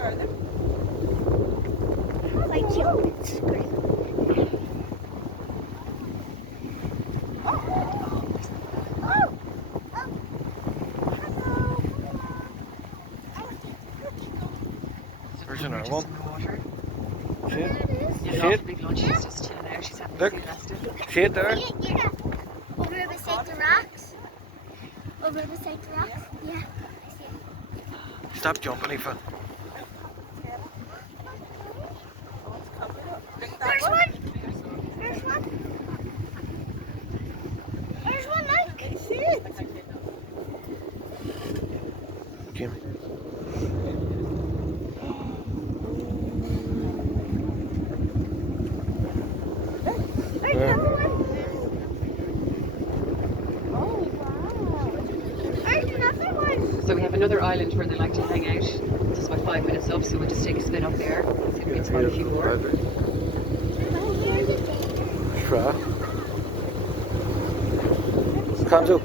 Like you. It's great. There's another one. See There it? it is. See it? Big lunch. She's just chilling there. She's having Look. a rested. See it there? Yeah. Over beside the rocks. Over beside the rocks. Yeah. I see it. Stop jumping, Aoife. There's one. There's one. There's one, like. I see it. Jimmy. There's another one. Oh, wow. There's another one. So we have another island where they like to hang out. Just about 5 minutes up, so we'll just take a spin up there. See if we can spot a few more. Oh, here's a thing. Try. Comes up.